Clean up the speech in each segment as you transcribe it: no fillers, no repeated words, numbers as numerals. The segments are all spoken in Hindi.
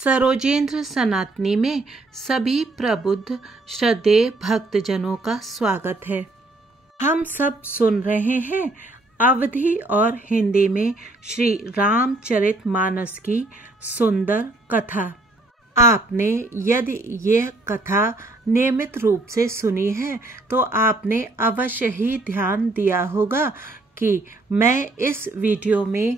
सरोजेंद्र सनातनी में सभी प्रबुद्ध श्रद्धेय भक्तजनों का स्वागत है। हम सब सुन रहे हैं अवधी और हिंदी में श्री रामचरितमानस की सुंदर कथा। आपने यदि यह कथा नियमित रूप से सुनी है तो आपने अवश्य ही ध्यान दिया होगा कि मैं इस वीडियो में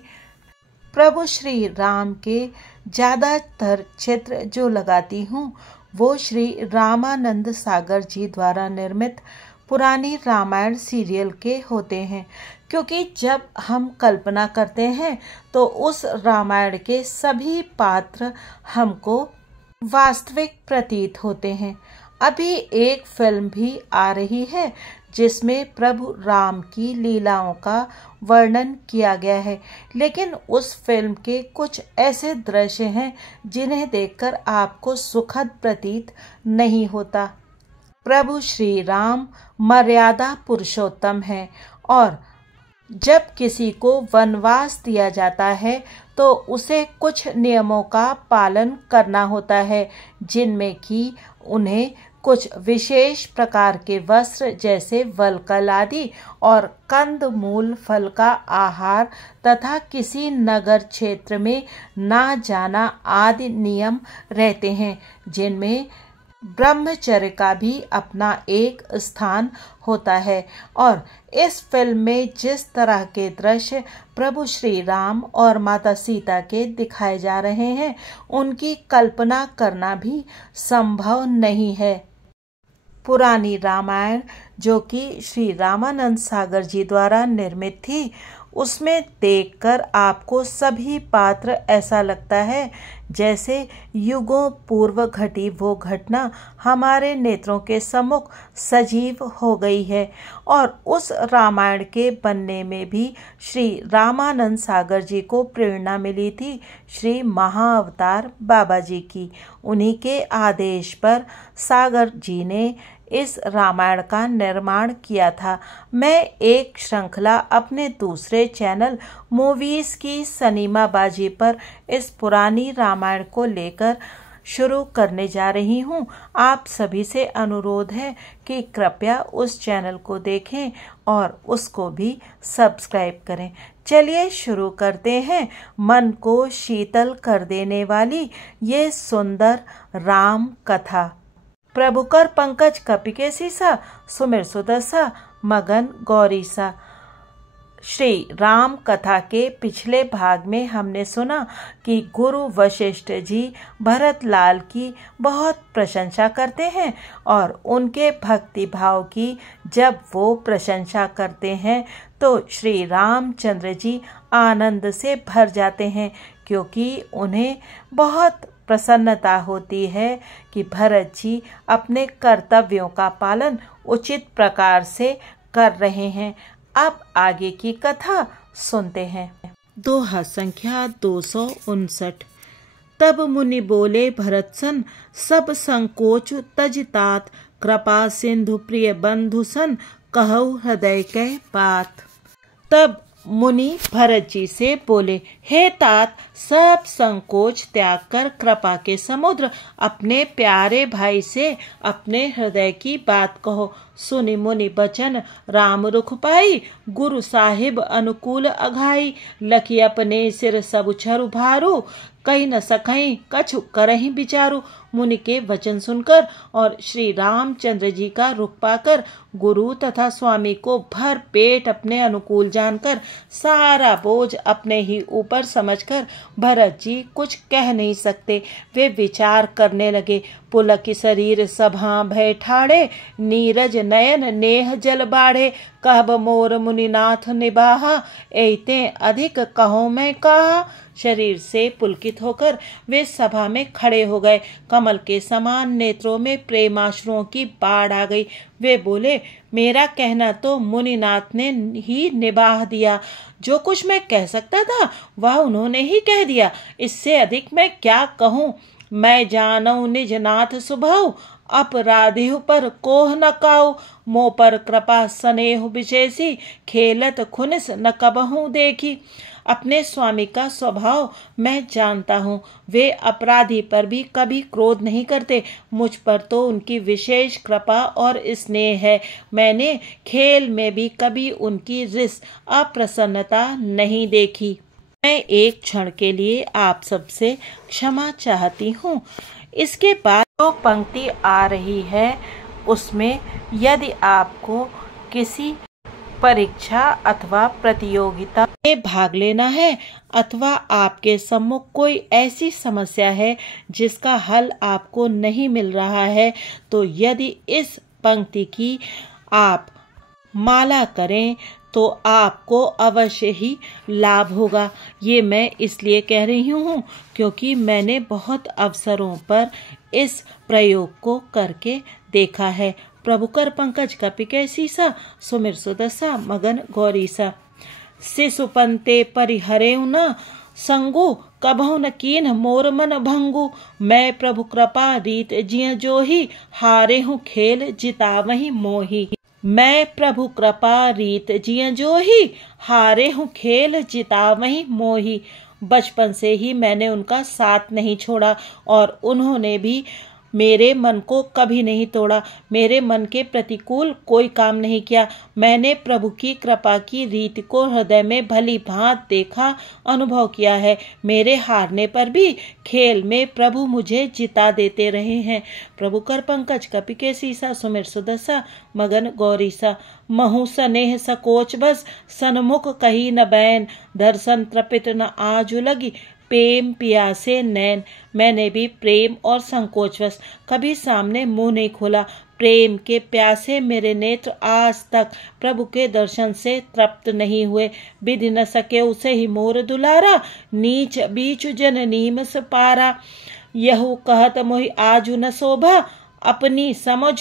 प्रभु श्री राम के ज़्यादातर चित्र जो लगाती हूँ वो श्री रामानंद सागर जी द्वारा निर्मित पुरानी रामायण सीरियल के होते हैं, क्योंकि जब हम कल्पना करते हैं तो उस रामायण के सभी पात्र हमको वास्तविक प्रतीत होते हैं। अभी एक फिल्म भी आ रही है जिसमें प्रभु राम की लीलाओं का वर्णन किया गया है, लेकिन उस फिल्म के कुछ ऐसे दृश्य हैं जिन्हें देखकर आपको सुखद प्रतीत नहीं होता। प्रभु श्री राम मर्यादा पुरुषोत्तम हैं और जब किसी को वनवास दिया जाता है तो उसे कुछ नियमों का पालन करना होता है, जिनमें कि उन्हें कुछ विशेष प्रकार के वस्त्र जैसे वलकल आदि और कंद मूल फल का आहार तथा किसी नगर क्षेत्र में ना जाना आदि नियम रहते हैं, जिनमें ब्रह्मचर्य का भी अपना एक स्थान होता है। और इस फिल्म में जिस तरह के दृश्य प्रभु श्री राम और माता सीता के दिखाए जा रहे हैं उनकी कल्पना करना भी संभव नहीं है। पुरानी रामायण जो कि श्री रामानंद सागर जी द्वारा निर्मित थी, उसमें देखकर आपको सभी पात्र ऐसा लगता है जैसे युगों पूर्व घटी वो घटना हमारे नेत्रों के सम्मुख सजीव हो गई है। और उस रामायण के बनने में भी श्री रामानंद सागर जी को प्रेरणा मिली थी श्री महाअवतार बाबा जी की। उन्हीं के आदेश पर सागर जी ने इस रामायण का निर्माण किया था। मैं एक श्रृंखला अपने दूसरे चैनल मूवीज़ की सनीमाबाजी पर इस पुरानी रामायण को लेकर शुरू करने जा रही हूँ। आप सभी से अनुरोध है कि कृपया उस चैनल को देखें और उसको भी सब्सक्राइब करें। चलिए शुरू करते हैं मन को शीतल कर देने वाली ये सुंदर राम कथा। प्रभुकर पंकज कपिके सीसा सुमिर सुदसा मगन गौरी सा। श्री राम कथा के पिछले भाग में हमने सुना कि गुरु वशिष्ठ जी भरत लाल की बहुत प्रशंसा करते हैं और उनके भक्ति भाव की जब वो प्रशंसा करते हैं तो श्री रामचंद्र जी आनंद से भर जाते हैं, क्योंकि उन्हें बहुत प्रसन्नता होती है कि भरत जी अपने कर्तव्यों का पालन उचित प्रकार से कर रहे हैं। अब आगे की कथा सुनते हैं। दोहा संख्या 259। तब मुनि बोले भरत सन, सब संकोच तजतात, कृपा सिंधु प्रिय बंधु सन, कहु हृदय के बात। तब मुनि भरत जी से बोले, हे तात, सब संकोच त्याग कर कृपा के समुद्र अपने प्यारे भाई से अपने हृदय की बात कहो। सुनि मुनि बचन राम रुख पाई, गुरु साहिब अनुकूल अघाई, लखी अपने सिर सब छरु भारू, कहीं न सकहीं कछु करहीं विचारू। मुनि के वचन सुनकर और श्री रामचंद्र जी का रुख पाकर गुरु तथा स्वामी को भर पेट अपने अनुकूल जानकर सारा बोझ अपने ही ऊपर समझकर भरत जी कुछ कह नहीं सकते। वे विचार करने लगे। पुलक शरीर सभा भय ठाड़े, नीरज नयन नेह जल बाढ़े, कहब मोर मुनिनाथ निबाहा, एते अधिक कहो मैं कहा। शरीर से पुलकित होकर वे सभा में खड़े हो गए। कमल के समान नेत्रों में प्रेमाश्रुओं की बाढ़ आ गई। वे बोले, मेरा कहना तो मुनिनाथ ने ही निबाह दिया। जो कुछ मैं कह सकता था वह उन्होंने ही कह दिया। इससे अधिक मैं क्या कहूँ। मैं जानऊ निज नाथ सुभाऊ, अपराधिहु पर कोह न काऊ। मोह पर कृपा स्नेह विशेषी, खेलत खुनिस न कबहू देखी। अपने स्वामी का स्वभाव मैं जानता हूँ। वे अपराधी पर भी कभी क्रोध नहीं करते। मुझ पर तो उनकी विशेष कृपा और स्नेह है। मैंने खेल में भी कभी उनकी रिस अप्रसन्नता नहीं देखी। मैं एक क्षण के लिए आप सबसे क्षमा चाहती हूँ। इसके बाद जो पंक्ति आ रही है उसमें यदि आपको किसी परीक्षा अथवा प्रतियोगिता में भाग लेना है अथवा आपके सम्मुख कोई ऐसी समस्या है जिसका हल आपको नहीं मिल रहा है, तो यदि इस पंक्ति की आप माला करें तो आपको अवश्य ही लाभ होगा। ये मैं इसलिए कह रही हूँ क्योंकि मैंने बहुत अवसरों पर इस प्रयोग को करके देखा है। प्रभु कर पंकज कपि कैसीसा, सुमिर सुदसा मगन गौरीसा। शिशुपंते परिहरेउ न संगु, कबहु न कीन मोर मन भंगु। मैं प्रभु कृपा रीत जिय जोही, हारे हूँ खेल जितावहि मोही। मैं प्रभु कृपा रीत जिय जोही, हारे हूँ खेल जितावहि मोही। बचपन से ही मैंने उनका साथ नहीं छोड़ा और उन्होंने भी मेरे मन को कभी नहीं तोड़ा। मेरे मन के प्रतिकूल कोई काम नहीं किया। मैंने प्रभु की कृपा की रीति को हृदय में भली भांत देखा, अनुभव किया है। मेरे हारने पर भी खेल में प्रभु मुझे जिता देते रहे हैं। प्रभु कर पंकज कपि के सीसा, सुमिर सुदसा मगन गौरीसा। महु सनेह सकोच बस, सन्मुख कही न बैन। दर्शन तृपित न आजु लगी, प्रेम पियासे नैन। मैंने भी प्रेम और संकोचवश कभी सामने मुंह नहीं खोला। प्रेम के प्यासे मेरे नेत्र आज तक प्रभु के दर्शन से तृप्त नहीं हुए। विधि न सके उसे ही मोर दुलारा, नीच बीच जन नीमस पारा। यहु कहत मोहि आजु न शोभा, अपनी समझ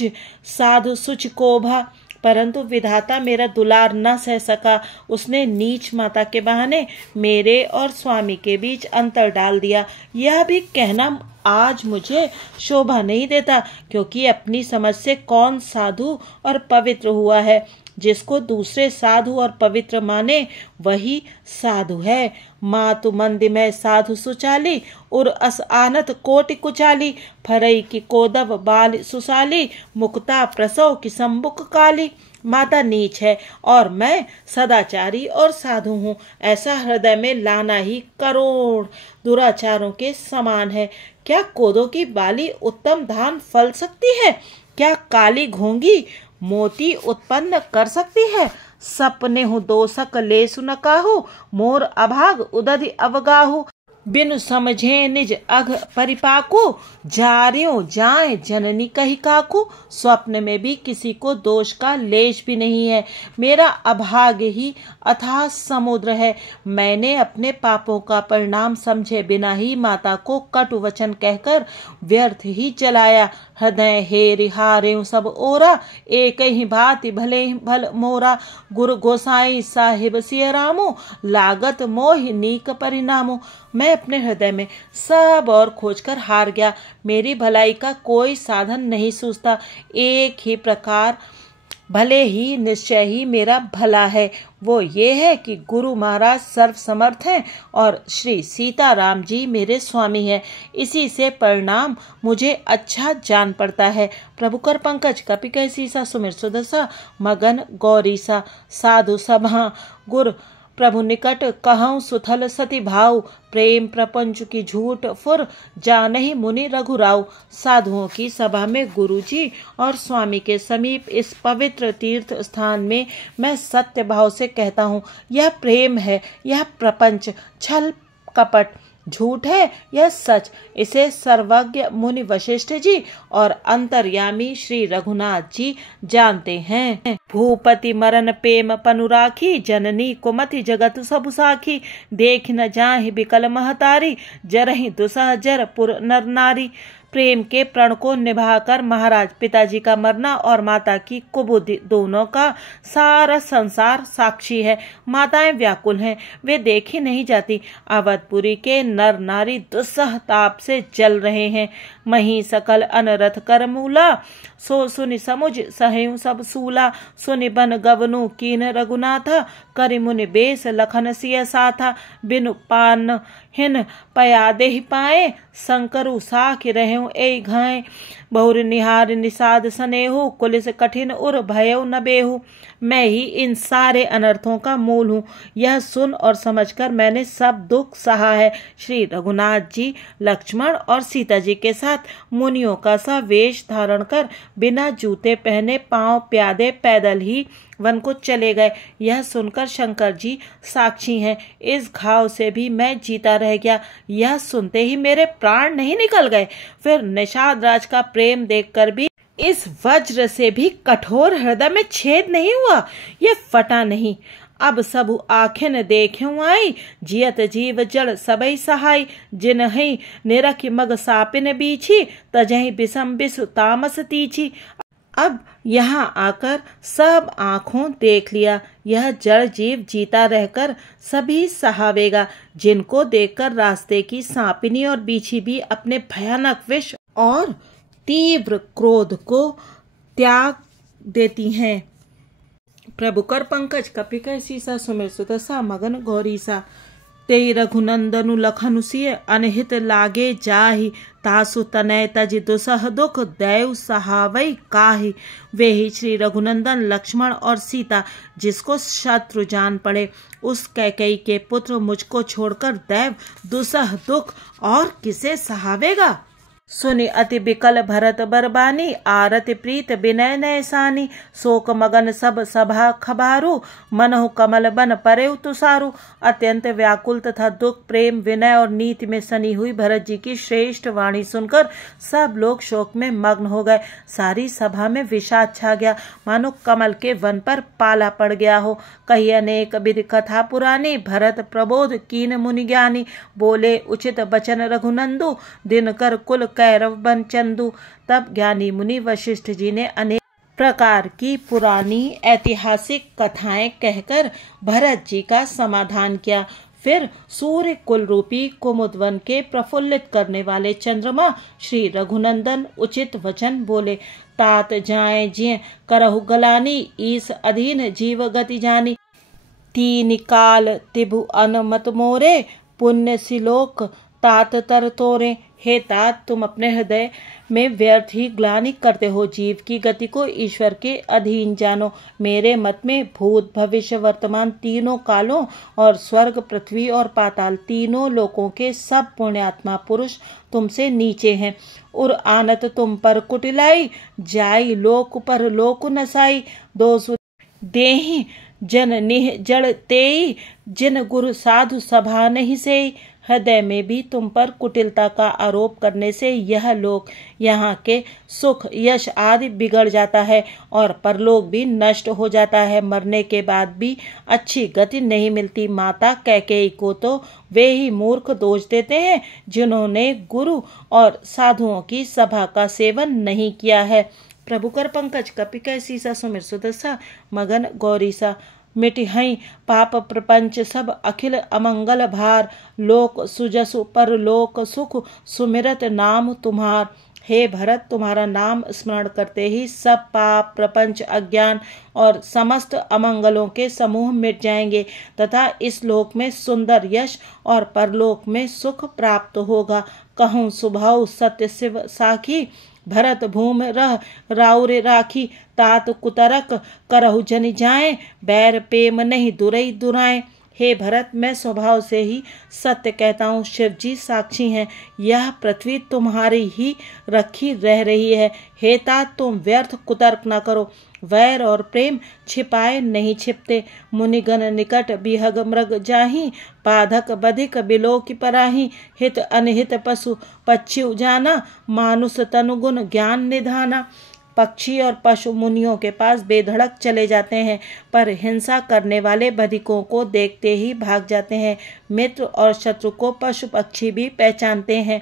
साधु सुच कोभा। परंतु विधाता मेरा दुलार न सह सका। उसने नीच माता के बहाने मेरे और स्वामी के बीच अंतर डाल दिया। यह भी कहना आज मुझे शोभा नहीं देता, क्योंकि अपनी समझ से कौन साधु और पवित्र हुआ है। जिसको दूसरे साधु और पवित्र माने वही साधु है। मातु मंदिर में साधु सुचाली, उर अस आनत कोटि कुचाली। फरई की कोदव बाल सुसाली, मुक्ता प्रसव की संबुक काली। माता नीच है और मैं सदाचारी और साधु हूँ, ऐसा हृदय में लाना ही करोड़ दुराचारों के समान है। क्या कोदो की बाली उत्तम धान फल सकती है? क्या काली घोंगी मोती उत्पन्न कर सकती है? सपने हूँ दोषक लेसु न काहू, मोर अभाग उदधि अवगाहू। बिनु समझे निज अघ परिपाकू, जार्यों जाए जननी कही काकू। स्वप्न में भी किसी को दोष का लेश भी नहीं है। मेरा अभाग ही अथाह समुद्र है। मैंने अपने पापों का परिणाम समझे बिना ही माता को कटु वचन कहकर व्यर्थ ही जलाया। हृदय हेरि हारे सब ओरा, एक ही भांति भले भल मोरा। गुरु गोसाई साहिब सिय रामो, लागत मोहि नीक परिणामो। मैं अपने हृदय में सब और खोजकर हार गया। मेरी भलाई का कोई साधन नहीं सूझता। एक ही प्रकार भले ही निश्चय ही मेरा भला है, वो ये है कि गुरु महाराज सर्व समर्थ हैं और श्री सीताराम जी मेरे स्वामी हैं। इसी से परिणाम मुझे अच्छा जान पड़ता है। प्रभु कर पंकज कपि कैसीसा, सुमिर सुदसा मगन गौरीसा। साधु सभा गुर प्रभु निकट कहूँ सुथल सती भाव, प्रेम प्रपंच की झूठ फुर जानहि मुनि रघुराव। साधुओं की सभा में गुरुजी और स्वामी के समीप इस पवित्र तीर्थ स्थान में मैं सत्य भाव से कहता हूँ, यह प्रेम है, यह प्रपंच छल कपट झूठ है, यह सच। इसे सर्वज्ञ मुनि वशिष्ठ जी और अंतर्यामी श्री रघुनाथ जी जानते हैं। भूपति मरण प्रेम पनु राखी, जननी कुमति जगत सब साखी। देख न जाहि बिकल महतारी, जरहि दुसह जर पुर नर नारी। प्रेम के प्रण को निभाकर महाराज पिताजी का मरना और माता की कुबुद्धि दोनों का सारा संसार साक्षी है। माताएं व्याकुल हैं, वे देखी नहीं जाती। अवधपुरी के नर नारी दुस्सह ताप से जल रहे हैं। मही सकल अनरथ कर मूला, सो सुनि समुझ सहयु सब सूला। सुनि बन गवनु कीन रघुनाथ, करि मुनि बेस लखन सिय साथा। बिनु पान हिन पया देहि पाए, शंकरु साख रहु ए घाय। बहुर निहार निषाद सनेहु, कुलिस कठिन उर भयउ न बेहु। मैं ही इन सारे अनर्थों का मूल हूँ। यह सुन और समझकर मैंने सब दुख सहा है। श्री रघुनाथ जी लक्ष्मण और सीता जी के साथ मुनियों का सा वेश धारण कर बिना जूते पहने पांव प्यादे पैदल ही वन को चले गए। यह सुनकर शंकर जी साक्षी हैं। इस घाव से भी मैं जीता रह गया। यह सुनते ही मेरे प्राण नहीं निकल गए। फिर निषाद राज का प्रेम देखकर भी इस वज्र से भी कठोर हृदय में छेद नहीं हुआ, ये फटा नहीं। अब सबु आखिन देख्यु आई, जियत जीव जड़ सबई सहाय। जिनहि निरख मग सापिन बीछी, तजहि बिसम बिसु तामस तीछी। अब यहाँ आकर सब आँखों देख लिया। यह जड़ जीव जीता रहकर सभी सहावेगा, जिनको देखकर रास्ते की सांपिनी और बीछी भी अपने भयानक विष और तीव्र क्रोध को त्याग देती हैं। प्रभु कर पंकज कपिकर सीसा, सुमिर सुदसा मगन गौरीसा। तेई रघुनंदनु लखनु सिय, अनहित लागे जाहि। तासु तनय तज दुसह दुख, दैव सहावै काहि। वे ही श्री रघुनंदन लक्ष्मण और सीता, जिसको शत्रु जान पड़े, उस कैकेयी के पुत्र मुझको छोड़कर दैव दुसह दुख और किसे सहावेगा। सुनि अति बिकल भरत बरबानी, आरति प्रीत विनय नयसानी। शोक मगन सब सभा खबारू, मनहु कमल बन परेउ तुषारु। अत्यंत व्याकुल तथा दुख प्रेम विनय और नीति में सनी हुई भरत जी की श्रेष्ठ वाणी सुनकर सब लोग शोक में मग्न हो गए। सारी सभा में विषाद छा गया, मानो कमल के वन पर पाला पड़ गया हो। कही अनेक विधि कथा पुरानी, भरत प्रबोध कीन मुनि ज्ञानी। बोले उचित बचन रघुनंदु, दिनकर कुल कैरव बन चंदू। तब ज्ञानी मुनि वशिष्ठ जी ने अनेक प्रकार की पुरानी ऐतिहासिक कथाएं कहकर भरत जी का समाधान किया। फिर सूर्य कुल रूपी कुमुदवन के प्रफुल्लित करने वाले चंद्रमा श्री रघुनंदन उचित वचन बोले। तात जाए जिय करहु गलानी, ईस अधीन जीव गति जानी। तीन काल तिभु अनुमत मोरे, पुण्य सिलोक तात तर तोरे। हे तात, तुम अपने हृदय में व्यर्थ ही ग्लानि करते हो। जीव की गति को ईश्वर के अधीन जानो। मेरे मत में भूत भविष्य वर्तमान तीनों कालों और स्वर्ग पृथ्वी और पाताल तीनों लोकों के सब पुण्यात्मा पुरुष तुमसे नीचे हैं। उर आनत तुम पर कुटिलाई, जाई लोक पर लोक नसाई। दोसु देहि जन निह जड़ तेई, जिन गुरु साधु सभा नहीं सेई। हृदय में भी तुम पर कुटिलता का आरोप करने से यह लोक, यहाँ के सुख यश आदि बिगड़ जाता है और परलोक भी नष्ट हो जाता है। मरने के बाद भी अच्छी गति नहीं मिलती। माता कैकेयी को तो वे ही मूर्ख दोष देते हैं जिन्होंने गुरु और साधुओं की सभा का सेवन नहीं किया है। प्रभु कर पंकज कपिकै सीसा, सुमिर सुदसा मगन गौरीसा। मिटिहई पाप प्रपंच सब अखिल अमंगल भार, लोक सुजसु पर लोक सुख सुमिरत नाम तुम्हार। हे भरत, तुम्हारा नाम स्मरण करते ही सब पाप प्रपंच अज्ञान और समस्त अमंगलों के समूह मिट जाएंगे तथा इस लोक में सुंदर यश और परलोक में सुख प्राप्त होगा। कहूँ सुभाव सत्य शिव साखी, भरत भूम रह राउरे राखी। तात कुतरक करहु जनि जाए, बैर प्रेम नहीं दुरई दुराए। हे भरत, मैं स्वभाव से ही सत्य कहता हूँ। शिव जी साक्षी हैं, यह पृथ्वी तुम्हारी ही रखी रह रही है। हे तात, तुम व्यर्थ कुतर्क न करो। वैर और प्रेम छिपाए नहीं छिपते। मुनिगण निकट बिहग मृग जाही, पाधक बधिक बिलो की पराही। हित अनहित पशु पक्षी जाना, मानुष तनुगुण ज्ञान निधाना। पक्षी और पशु मुनियों के पास बेधड़क चले जाते हैं, पर हिंसा करने वाले बधिकों को देखते ही भाग जाते हैं। मित्र और शत्रु को पशु पक्षी भी पहचानते हैं।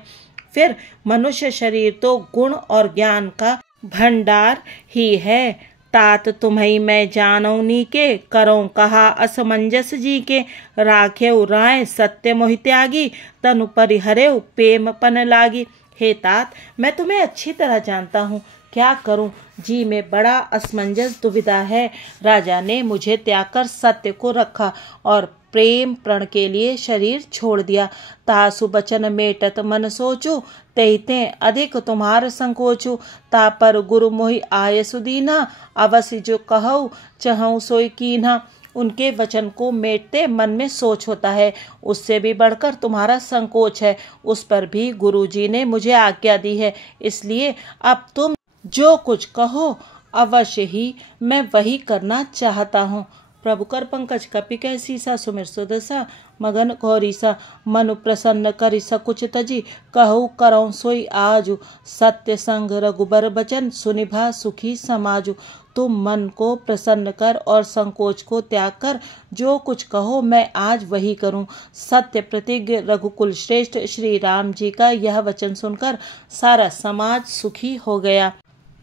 फिर मनुष्य शरीर तो गुण और ज्ञान का भंडार ही है। तात तुम्हें मैं जानऊ नी के, करो कहा असमंजस जी के। राखेउ राय सत्य मोहि त्यागी, तनु परिहरेउ प्रेम पन लागी। हे तात, मैं तुम्हें अच्छी तरह जानता हूँ, क्या करूं, जी में बड़ा असमंजस दुविधा है। राजा ने मुझे त्याग कर सत्य को रखा और प्रेम प्रण के लिए शरीर छोड़ दिया। तासु बचन मेटत मन सोचू, तैते अधिक तुम्हार संकोचू। ता पर गुरु मोहि आय सुदीना, अवश्य जो कहऊ चहऊ सोई कीन्हा। उनके वचन को मेटते मन में सोच होता है, उससे भी बढ़कर तुम्हारा संकोच है। उस पर भी गुरुजी ने मुझे आज्ञा दी है, इसलिए अब तुम जो कुछ कहो अवश्य ही मैं वही करना चाहता हूँ। प्रभु कर पंकज कपि कह सीसा, सुमिर सुदसा मगन गौरीसा। मनु प्रसन्न करि सकुच तजी, कहु करौ सोई आजु। सत्य संग रघुबर बचन, सुनिभा सुखी समाजु। तुम मन को प्रसन्न कर और संकोच को त्याग कर जो कुछ कहो मैं आज वही करूं। सत्य प्रतिज्ञ रघुकुल श्रेष्ठ श्री राम जी का यह वचन सुनकर सारा समाज सुखी हो गया।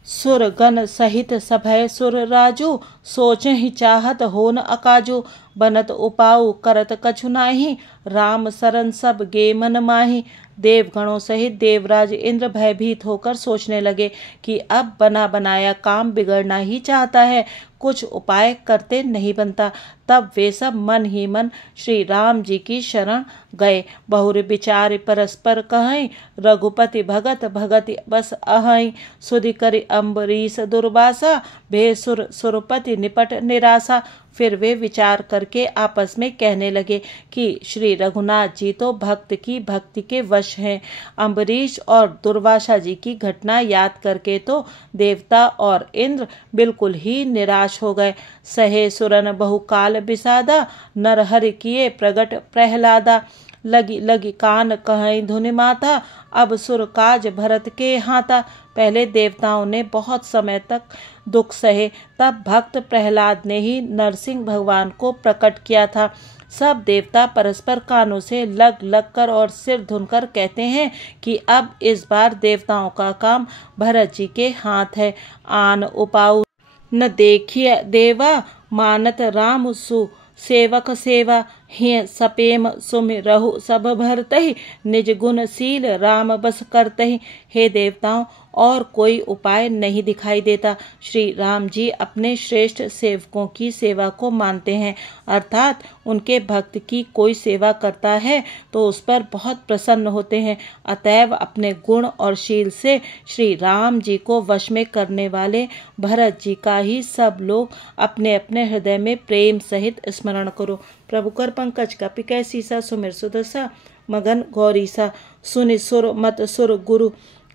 सुर गण सहित सभय सुर राजू, सोच ही चाहत होन अकाजू। बनत उपाऊ करत कछु नाही, राम सरन सब गे मन माही। देवगणों सहित देवराज इंद्र भयभीत होकर सोचने लगे कि अब बना बनाया काम बिगड़ना ही चाहता है, कुछ उपाय करते नहीं बनता। तब वे सब मन ही मन श्री राम जी की शरण गए। बहुर विचार परस्पर कहें, रघुपति भगत भगति बस अहै। सुधि करि अम्बरीश दुर्वासा, भेसुर सुरपति निपट निराशा। फिर वे विचार करके आपस में कहने लगे कि श्री रघुनाथ जी तो भक्त की भक्ति के वश हैं। अम्बरीश और दुर्वासा जी की घटना याद करके तो देवता और इंद्र बिल्कुल ही निराश हो गए। सहे सुरन बहुकाल बिसादा, नरहरि किए प्रगट प्रहलादा। लगी लगी कान कहीं धुनि माथा, अब सुर काज भरत के हाथा। पहले देवताओं ने बहुत समय तक दुख सहे, तब भक्त प्रहलाद ने ही नरसिंह भगवान को प्रकट किया था। सब देवता परस्पर कानों से लग लग कर और सिर धुनकर कहते हैं कि अब इस बार देवताओं का काम भरत जी के हाथ है। आन उपाऊ न देखिए देवा, मानत राम सु सेवक सेवा। हिय सपेम सुमिरहु सब भरतहि, निज गुणशील राम बस करतहि। हे देवताओं, और कोई उपाय नहीं दिखाई देता। श्री राम जी अपने श्रेष्ठ सेवकों की सेवा को मानते हैं, अर्थात उनके भक्त की कोई सेवा करता है तो उस पर बहुत प्रसन्न होते हैं। अतएव अपने गुण और शील से श्री राम जी को वश में करने वाले भरत जी का ही सब लोग अपने अपने हृदय में प्रेम सहित स्मरण करो। प्रभु कर पंकज कपि कह सीसा, सुमिर सुदसा मगन गौरीसा। सुनि सुर मत सुर गुरु,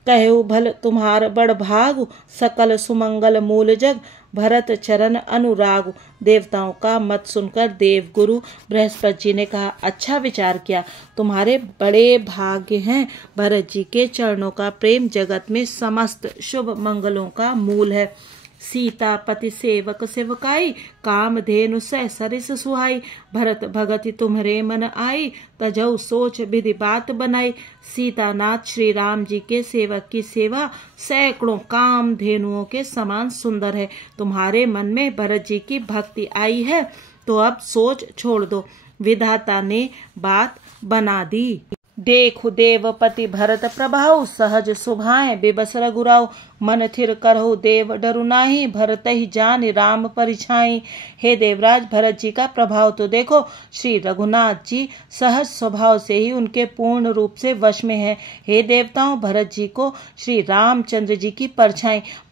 कहु भल तुम्हार बड़ भागु। सकल सुमंगल मूल जग, भरत चरण अनुराग। देवताओं का मत सुनकर देव गुरु बृहस्पति जी ने कहा, अच्छा विचार किया, तुम्हारे बड़े भाग्य हैं। भरत जी के चरणों का प्रेम जगत में समस्त शुभ मंगलों का मूल है। सीता पति सेवक सेवकाई, काम धेनु सह सरिस सुहाई। भरत भगति तुम्हरे मन आई, तजऊ सोच विधि बात बनाई। सीतानाथ श्री राम जी के सेवक की सेवा सैकड़ों काम धेनुओं के समान सुंदर है। तुम्हारे मन में भरत जी की भक्ति आई है तो अब सोच छोड़ दो, विधाता ने बात बना दी। देखु देवपति भरत प्रभाव, सहज सुभाए बिबस रघुराव। मन थिर करहु देव डरु नाही, भरत ही जान राम परिछाई। हे देवराज, भरत जी का प्रभाव तो देखो। श्री रघुनाथ जी सहज स्वभाव से ही उनके पूर्ण रूप से वश में है। हे देवताओं, भरत जी को श्री रामचंद्र जी की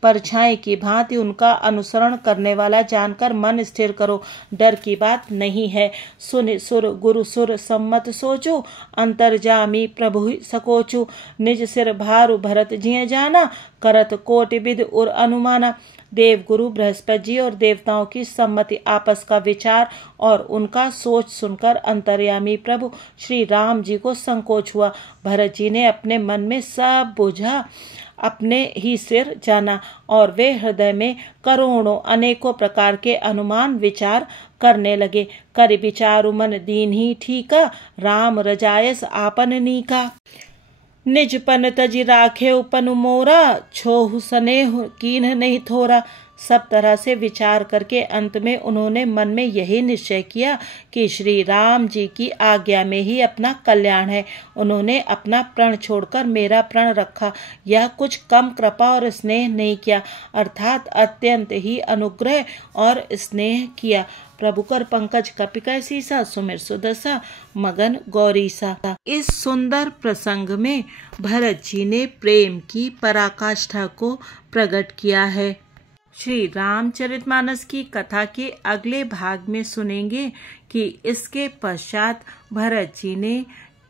परछाई की भांति उनका अनुसरण करने वाला जानकर मन स्थिर करो, डर की बात नहीं है। सुन सुर गुरु सुर सम्मत सोचो, अंतर्जामी प्रभु सकोचु। निज सिर भारु भरत जिय जाना, करत कोटि विधि उर अनुमाना। देव गुरु बृहस्पति जी और देवताओं की सम्मति, आपस का विचार और उनका सोच सुनकर अंतर्यामी प्रभु श्री राम जी को संकोच हुआ। भरत जी ने अपने मन में सब बुझा, अपने ही सिर जाना और वे हृदय में करोड़ों अनेकों प्रकार के अनुमान विचार करने लगे। कर विचारु मन दीन ही ठीका, राम रजायस आपन नीका। निज पन तजी राखे उपन मोरा, छोहु स्नेह कीन्ह नहीं थोरा। सब तरह से विचार करके अंत में उन्होंने मन में यही निश्चय किया कि श्री राम जी की आज्ञा में ही अपना कल्याण है। उन्होंने अपना प्रण छोड़कर मेरा प्रण रखा। यह कुछ कम कृपा और स्नेह नहीं किया, अर्थात अत्यंत ही अनुग्रह और स्नेह किया। प्रभु कर पंकज कपिकै सीसा, सुमिर सुदशा मगन गौरीसा। इस सुंदर प्रसंग में भरत जी ने प्रेम की पराकाष्ठा को प्रकट किया है। श्री रामचरितमानस की कथा के अगले भाग में सुनेंगे कि इसके पश्चात भरत जी ने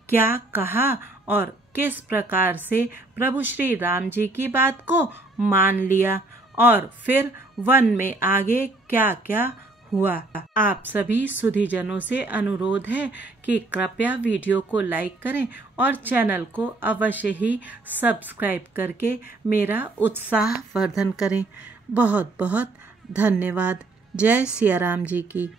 क्या कहा और किस प्रकार से प्रभु श्री राम जी की बात को मान लिया और फिर वन में आगे क्या क्या हुआ। आप सभी सुधीजनों से अनुरोध है कि कृपया वीडियो को लाइक करें और चैनल को अवश्य ही सब्सक्राइब करके मेरा उत्साह वर्धन करें। बहुत बहुत धन्यवाद। जय सिया राम जी की।